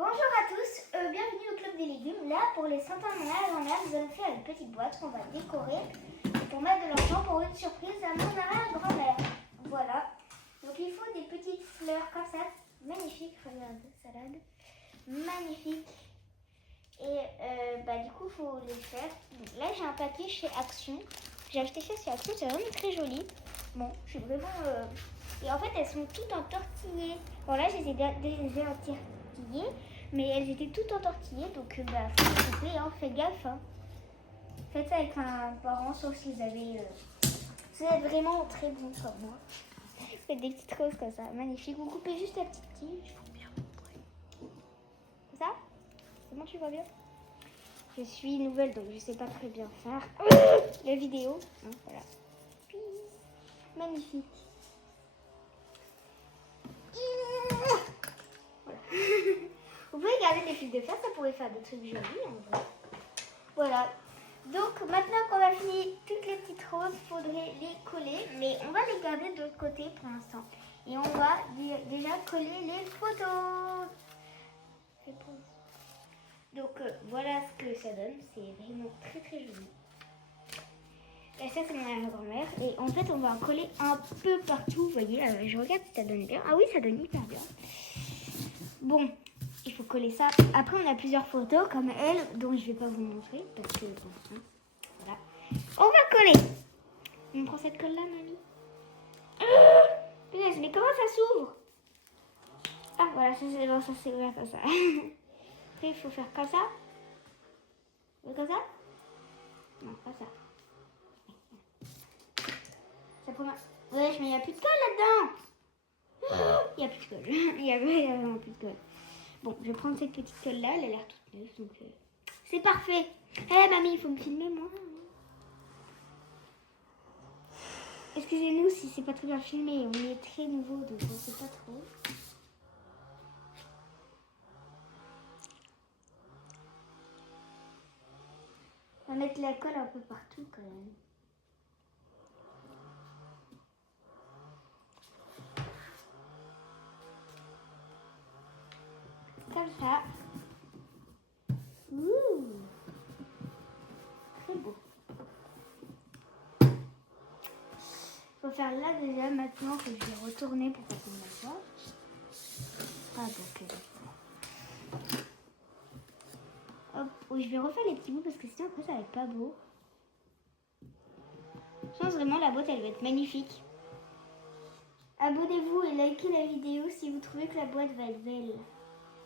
Bonjour à tous, bienvenue au Club des légumes. Là, pour les centenaires et grand-mère, nous allons faire une petite boîte qu'on va décorer pour mettre de l'argent pour une surprise à mon arrière-grand-mère. Voilà. Donc il faut des petites fleurs comme ça, magnifiques. Regarde, salade, magnifique. Et du coup, il faut les faire. Donc, là, j'ai un papier chez Action. J'ai acheté ça chez Action, c'est vraiment très joli. Bon, je suis vraiment... Et en fait, elles sont toutes entortillées. Bon, là, je les ai déjà entortillées, mais elles étaient toutes entortillées. Donc, s'il vous plaît, faites gaffe. Hein. Faites ça avec un parent, sauf si vous avez... vous êtes vraiment très bon comme moi. Faites des petites roses comme ça, magnifique. Vous coupez juste la petite tige. Il faut bien montrer. Comme ça? C'est bon, tu vois bien? Je suis nouvelle, donc je sais pas très bien faire la vidéo. Hein, voilà. Magnifique. Voilà. Vous pouvez garder des fils de fer, ça pourrait faire des trucs jolis en vrai. Voilà. Donc maintenant qu'on a fini toutes les petites roses, il faudrait les coller, mais on va les garder de l'autre côté pour l'instant. Et on va déjà coller les photos. Donc voilà ce que ça donne, c'est vraiment très très joli. Et ça c'est mon grand-mère et en fait on va en coller un peu partout, vous voyez, je regarde si ça donne bien. Ah oui, ça donne hyper bien. Bon, il faut coller ça. Après on a plusieurs photos comme elle dont je vais pas vous montrer parce que bon, hein, voilà. On va coller. On prend cette colle là, mamie. Punaise, mais comment ça s'ouvre? Ah voilà, ça c'est bon, ça c'est ouvert comme ça. Après il faut faire comme ça. Comme ça? Non, pas ça. Ça prend... Ouais, mais il n'y a plus de colle là-dedans. Il n'y a plus de colle. Il y a vraiment plus de colle. Bon, je vais prendre cette petite colle là, elle a l'air toute neuve, donc c'est parfait. Eh mamie, il faut me filmer moi. Excusez-nous si c'est pas très bien filmé, on est très nouveau donc on ne sait pas trop. On va mettre la colle un peu partout quand même. Comme ça. Ouh, très beau. Faut faire là déjà maintenant que je vais retourner pour passer la voie. Ah donc hop, oui, je vais refaire les petits bouts parce que sinon après ça va être pas beau. Je pense vraiment la boîte elle va être magnifique. Abonnez-vous et likez la vidéo si vous trouvez que la boîte va être belle.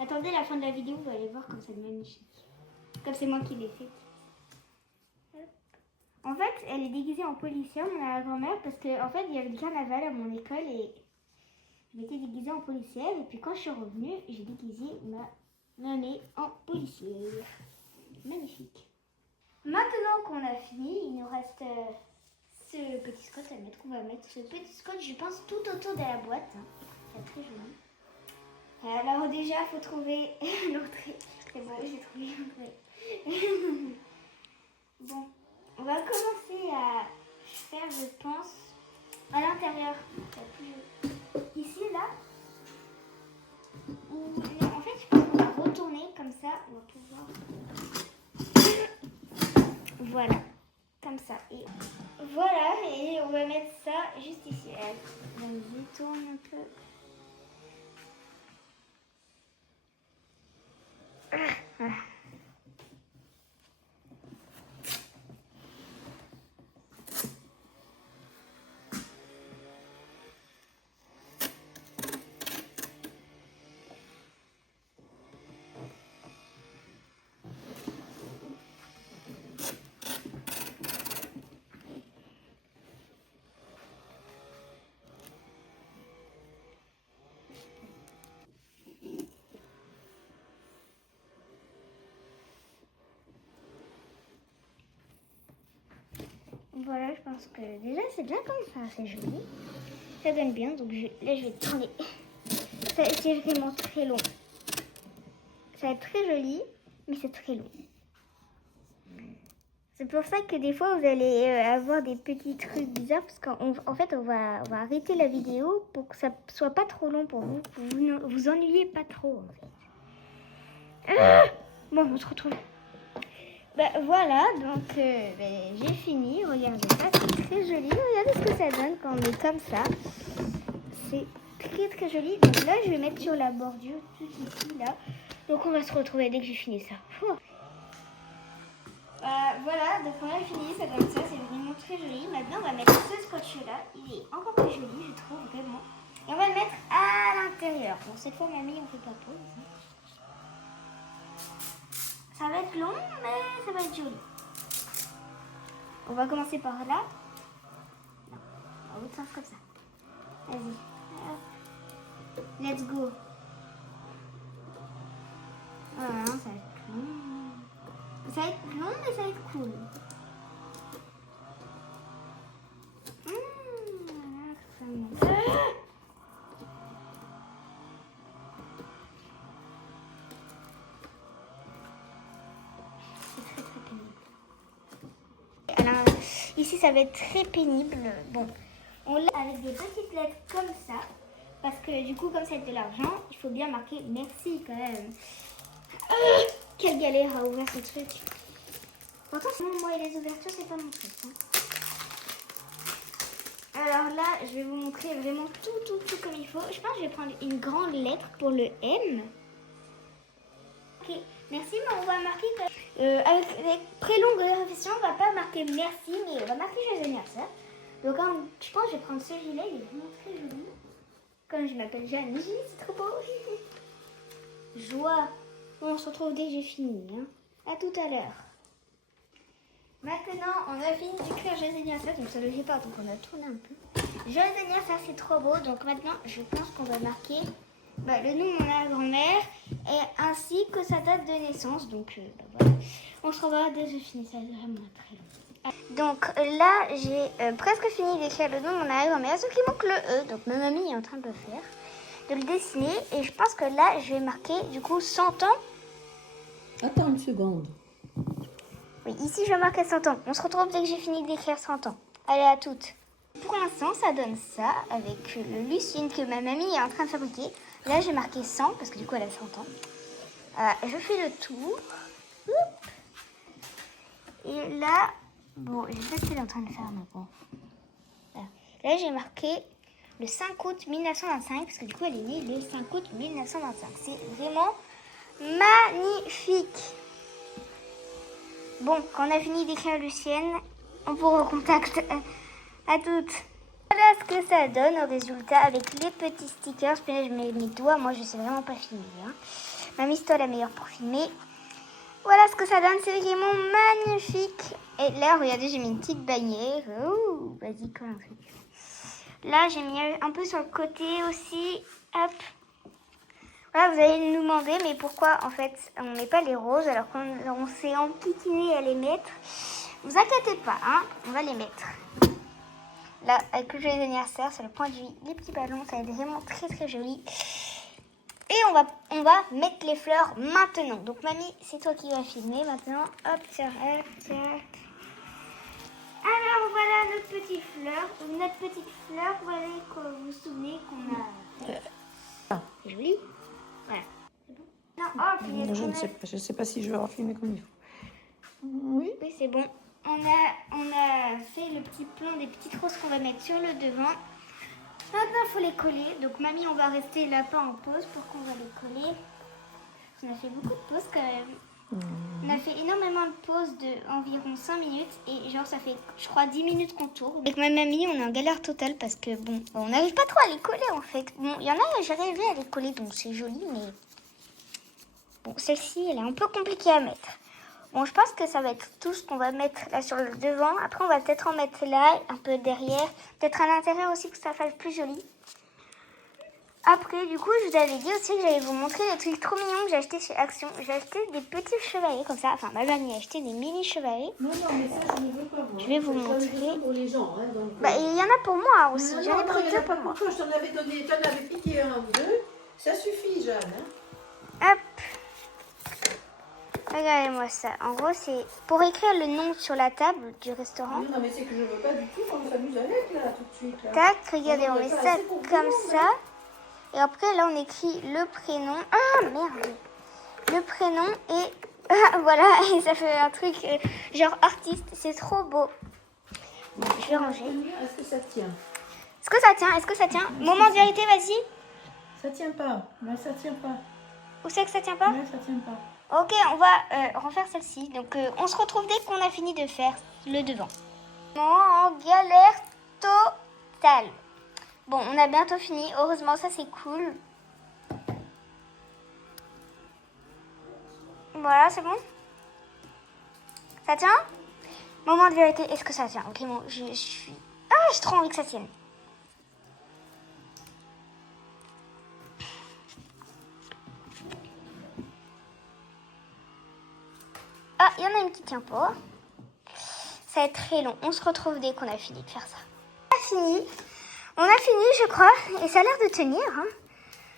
Attendez la fin de la vidéo, vous allez voir comme c'est magnifique. Comme c'est moi qui l'ai faite. En fait, elle est déguisée en policière, ma grand-mère, parce qu'en fait, il y avait le carnaval à mon école et je m'étais déguisée en policière. Et puis quand je suis revenue, j'ai déguisé ma mamie en policière. Magnifique. Maintenant qu'on a fini, il nous reste ce petit scotch à mettre. On va mettre ce petit scotch, je pense, tout autour de la boîte. Hein. C'est très joli. Alors déjà, il faut trouver l'entrée. C'est bon, j'ai trouvé l'entrée. Bon, on va commencer à faire, je pense, à l'intérieur. Ici, là. En fait, je pense qu'on va retourner comme ça. On va pouvoir... Voilà, comme ça. Et voilà, et on va mettre ça juste ici. Donc, je tourne un peu. Voilà. Voilà, je pense que déjà c'est bien comme ça, c'est joli. Ça donne bien, donc là je vais tourner. C'est vraiment très long. Ça va être très joli, mais c'est très long. C'est pour ça que des fois vous allez avoir des petits trucs bizarres, parce qu'en fait on va arrêter la vidéo pour que ça soit pas trop long pour vous, que vous ennuyez pas trop en fait. Bon, on se retrouve. Bah voilà, donc j'ai fini. Regardez ça, c'est très joli. Regardez ce que ça donne quand on est comme ça. C'est très très joli. Donc là, je vais mettre sur la bordure, tout ici, là. Donc on va se retrouver dès que j'ai fini ça. Voilà, donc on a fini, ça donne ça, c'est vraiment très joli. Maintenant, on va mettre ce scotch-là. Il est encore plus joli, je trouve, vraiment. Et on va le mettre à l'intérieur. Bon, cette fois, mamie, on fait pas pause. Ça va être long, mais ça va être joli. On va commencer par là. Non, à l'autre sens comme ça. Vas-y. Let's go. Voilà, ça va être long. Ça va être long, mais ça va être cool. Alors, ici, ça va être très pénible. Bon, on l'a avec des petites lettres comme ça. Parce que du coup, comme c'est de l'argent, il faut bien marquer merci quand même. Quelle galère à ouvrir ce truc. Pourtant, moi et les ouvertures, c'est pas mon truc. Hein. Alors là, je vais vous montrer vraiment tout comme il faut. Je pense que je vais prendre une grande lettre pour le M. Ok, merci, mais on va marquer avec très longue réflexion, on va pas marquer merci, mais on va marquer joyeux anniversaire. Donc je pense que je vais prendre ce gilet, il est vraiment très joli. Comme je m'appelle Jeanne, c'est trop beau. Joie. Bon, on se retrouve dès que j'ai fini. Hein. À tout à l'heure. Maintenant, on a fini d'écrire joyeux anniversaire, donc ça ne le fait pas, donc on a tourné un peu. Joyeux anniversaire, c'est trop beau, donc maintenant, je pense qu'on va marquer le nom de ma grand-mère et ainsi que sa date de naissance. Donc voilà. On se revoit dès que j'ai fini, ça va vraiment très long. Donc là, j'ai presque fini d'écrire le nom de mon arrière-grand-mère, sauf qu'il manque le E. Donc ma mamie est en train de le faire, de le dessiner. Et je pense que là, je vais marquer du coup 100 ans. Attends une seconde. Oui, ici, je vais marquer 100 ans. On se retrouve dès que j'ai fini d'écrire 100 ans. Allez, à toutes. Pour l'instant, ça donne ça avec le lucine que ma mamie est en train de fabriquer. Là, j'ai marqué 100 parce que du coup, elle a 100 ans. Je fais le tour. Et là, bon, je sais ce qu'elle est en train de faire, mais bon. Là, j'ai marqué le 5 août 1925 parce que du coup, elle est née le 5 août 1925. C'est vraiment magnifique. Bon, quand on a fini d'écrire Lucienne, on vous recontacte. À toutes. Voilà ce que ça donne au résultat avec les petits stickers. Puis là, je mets mes doigts. Moi, je sais vraiment pas filmer. Hein. Mamie, c'est toi la meilleure pour filmer. Voilà ce que ça donne. C'est vraiment magnifique. Et là, regardez, j'ai mis une petite bannière. Oh, vas-y, colle un truc. Là, j'ai mis un peu sur le côté aussi. Hop. Voilà, vous allez nous demander, mais pourquoi, en fait, on ne met pas les roses alors qu'on s'est enquiquiné à les mettre. Vous inquiétez pas, hein, on va les mettre. Là, avec le joyeux anniversaire, sur le point de vue, les petits ballons, ça va être vraiment très très joli. Et on va mettre les fleurs maintenant. Donc mamie, c'est toi qui vas filmer maintenant. Hop, tiens. Alors voilà notre petite fleur. Voilà, vous vous souvenez qu'on a... C'est joli. Voilà. C'est bon. Non, oh, Je ne sais pas si je vais refilmer comme il faut. Oui, c'est bon. On a fait le petit plan des petites roses qu'on va mettre sur le devant. Maintenant, il faut les coller. Donc, mamie, on va rester là pas en pause pour qu'on va les coller. On a fait beaucoup de pauses quand même. On a fait énormément de pauses de environ 5 minutes. Et genre, ça fait, je crois, 10 minutes qu'on tourne. Avec ma mamie, on est en galère totale parce que, bon, on n'arrive pas trop à les coller en fait. Bon, il y en a, j'ai rêvé à les coller, donc c'est joli, mais... Bon, celle-ci, elle est un peu compliquée à mettre. Bon, je pense que ça va être tout ce qu'on va mettre là sur le devant. Après, on va peut-être en mettre là, un peu derrière. Peut-être à l'intérieur aussi pour que ça fasse plus joli. Après, du coup, je vous avais dit aussi que j'allais vous montrer des trucs trop mignons que j'ai acheté chez Action. J'ai acheté des petits chevalets comme ça. Enfin, ma mamie a acheté des mini chevalets. Non, mais ça, je ne veux pas voir. Je vais vous montrer. Pour les gens, hein, donc, il y en a pour moi aussi. Non, J'en ai pris deux pour moi. Quand je t'en avais donné, tu en avais piqué un ou deux. Ça suffit, Jeanne. Hein. Hop. Regardez-moi ça. En gros, c'est pour écrire le nom sur la table du restaurant. Non, mais c'est que je veux pas du tout qu'on s'amuse avec, là, tout de suite. Là. Tac, regardez, on met ça comme ça. Et après, là, on écrit le prénom. Ah, merde. le prénom et voilà, et ça fait un truc genre artiste, c'est trop beau. Bon, je vais ranger. Est-ce que ça tient? Est-ce que ça tient? Est-ce que ça tient? Moment de vérité, vas-y. Ça tient pas. Là, ça tient pas. Où c'est que ça tient pas? Là, ça tient pas. Ok, on va refaire celle-ci. Donc, on se retrouve dès qu'on a fini de faire le devant. En galère totale. Bon, on a bientôt fini. Heureusement, ça c'est cool. Voilà, c'est bon? Ça tient? Moment de vérité, est-ce que ça tient? Ok, bon, je suis... Ah, j'ai trop envie que ça tienne. Ah, il y en a une qui tient pas. Ça va être très long. On se retrouve dès qu'on a fini de faire ça. On a fini, je crois, et ça a l'air de tenir. Hein.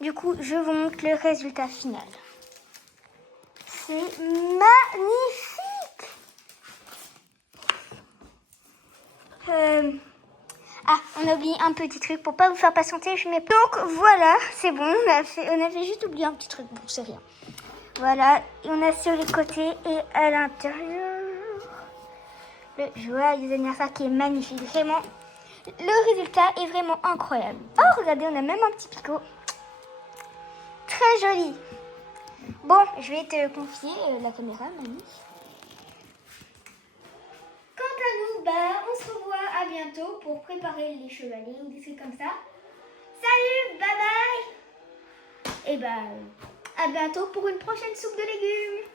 Du coup, je vous montre le résultat final. C'est magnifique. Ah, on a oublié un petit truc pour pas vous faire patienter. Je mets... Donc voilà, c'est bon. On avait juste oublié un petit truc. Bon, c'est rien. Voilà, et on a sur les côtés et à l'intérieur le joyeux anniversaire qui est magnifique. Vraiment, le résultat est vraiment incroyable. Oh, regardez, on a même un petit picot. Très joli. Bon, je vais te confier la caméra, mamie. Quant à nous, on se revoit à bientôt pour préparer les chevalets ou des trucs comme ça. Salut, bye bye. Et à bientôt pour une prochaine soupe de légumes.